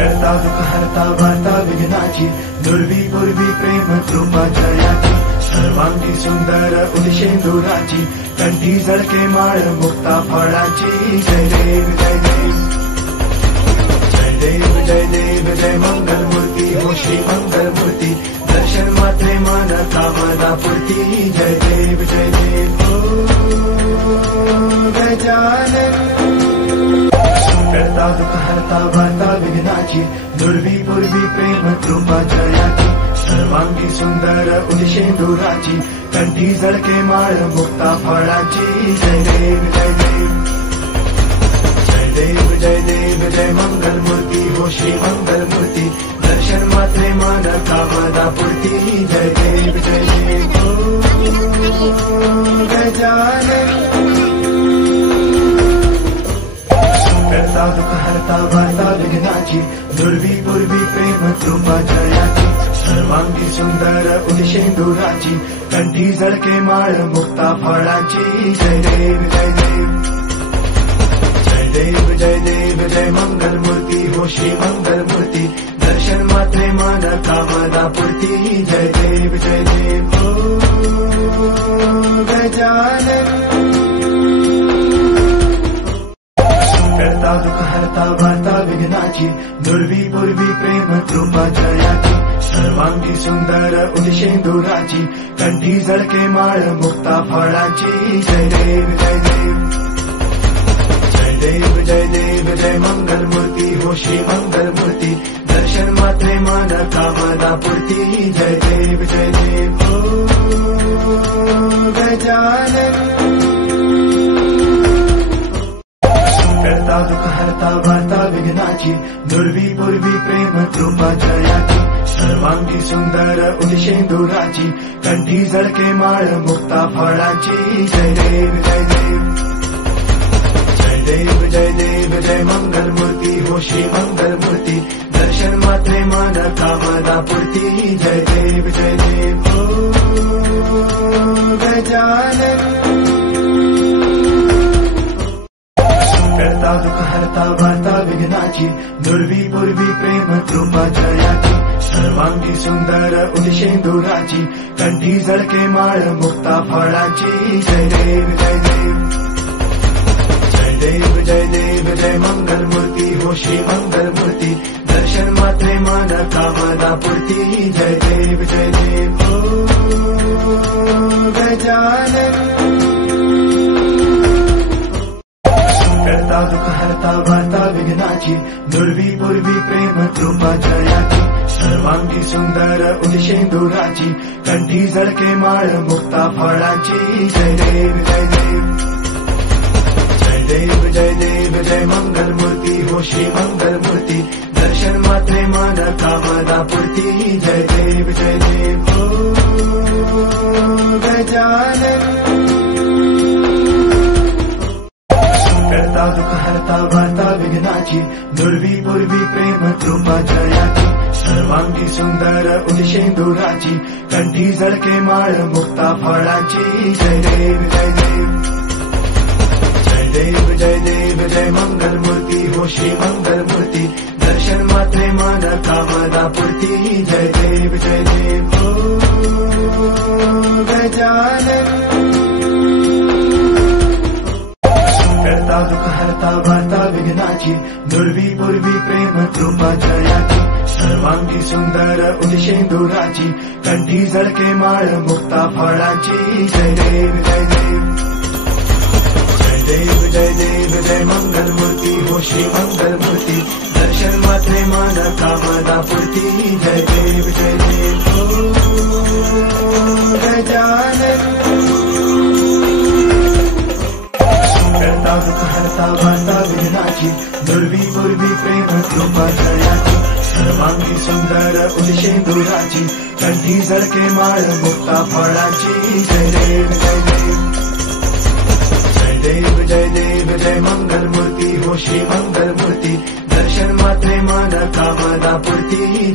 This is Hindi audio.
करता दुःख हरता वार्ता विघ्नाची, दुर्वी पूर्वी प्रेम कृपा जयाची, सर्वांगी सुंदर उदिशेंदुराची, कंठी झळके माळ मुक्ता फळाची. जय देव जय देव जय देव जय देव जय मंगल मूर्ती हो श्री मंगल मूर्ती, दर्शन मात्रे मन कामना पूर्ती. जय देव जय देव हो गजानन. करता दुःख हरता वार्ता विघ्नाची, दुर्वी पूर्वी प्रेम कृपा जयाची, सर्वांगी सुंदर उदिशेंदुराची, कंठी झळके माळ मुक्ता फळाची. जय देव जय देव जय देव जय देव जय मंगल मूर्ती हो श्री मंगल मूर्ती, दर्शन मात्रे मन कामना पूर्ती. जय देव जय देव हो गजानन. करता दुःख हरता वार्ता विघ्नाची, दुर्वी पूर्वी प्रेम कृपा जयाची, सर्वांगी सुंदर उदिशेंदुराची, कंठी झळके माळ मुक्ता फळाची. जय देव जय देव जय देव जय देव जय मंगल मूर्ती हो श्री मंगल मूर्ती, दर्शन मात्रे मन कामना पूर्ती. जय देव जय देव हो गजानन. करता दुःख हरता वार्ता विघ्नाची, दुर्वी पूर्वी प्रेम कृपा जयाची, सर्वांगी सुंदर उदिशेंदुराची, कंठी झळके माळ मुक्ता फळाची. जय देव जय देव जय देव जय देव जय मंगल मूर्ती हो श्री मंगल मूर्ती, दर्शन मात्रे मन कामना पूर्ती. जय देव जय देव हो गजानन. करता दुःख हरता वार्ता विघ्नाची, दुर्वी पूर्वी प्रेम कृपा जयाची, सर्वांगी सुंदर उदिशेंदुराची, कंठी झळके माळ मुक्ता फळाची. जय देव जय देव जय देव जय देव जय मंगल मूर्ती हो श्री मंगल मूर्ती, दर्शन मात्रे मन कामना पूर्ती. जय देव जय देव हो गजानन. करता दुःख हरता वार्ता विघ्नाची, दुर्वी पूर्वी प्रेम कृपा जयाची, सर्वांगी सुंदर उदिशेंदुराची, कंठी झळके माळ मुक्ता फळाची. जय देव जय देव जय देव जय देव जय मंगल मूर्ती हो श्री मंगल मूर्ती, दर्शन मात्रे मन कामना पूर्ती. जय देव जय देव हो गजानन. करता दुःख हरता वार्ता विघ्नाची, दुर्वी पूर्वी प्रेम कृपा जयाची, सर्वांगी सुंदर उदिशेंदुराची, कंठी झळके माळ मुक्ता फळाची. जय देव जय देव जय देव जय देव जय मंगल मूर्ती हो श्री मंगल मूर्ती, दर्शन मात्रे मन कामना पूर्ती. जय देव जय देव हो गजानन. करता दुःख हरता वार्ता विघ्नाची, दुर्वी पूर्वी प्रेम कृपा जयाची, सर्वांगी सुंदर उदिशेंदुराची, कंठी झळके माळ मुक्ता फळाची. जय देव जय देव जय देव जय देव जय मंगल मूर्ती हो श्री मंगल मूर्ती, दर्शन मात्रे मन कामना पूर्ती. जय देव जय देव हो गजानन. करता दुःख हरता वार्ता विघ्नाची, दुर्वी पूर्वी प्रेम कृपा जयाची, सर्वांगी सुंदर उदिशेंदुराची, कंठी झळके माळ मुक्ता फळाची. जय देव जय देव जय देव जय देव जय मंगल मूर्ती हो श्री मंगल मूर्ती, दर्शन मात्रे मन कामना पूर्ती. जय देव जय देव हो गजानन. करता दुःख हरता वार्ता विघ्नाची, दुर्वी पूर्वी प्रेम कृपा जयाची, सर्वांगी सुंदर उदिशेंदुराची, कंठी झळके माळ मुक्ता फळाची. जय देव जय देव जय देव जय देव जय मंगल मूर्ती हो श्री मंगल मूर्ती, दर्शन मात्रे मन कामना पूर्ती.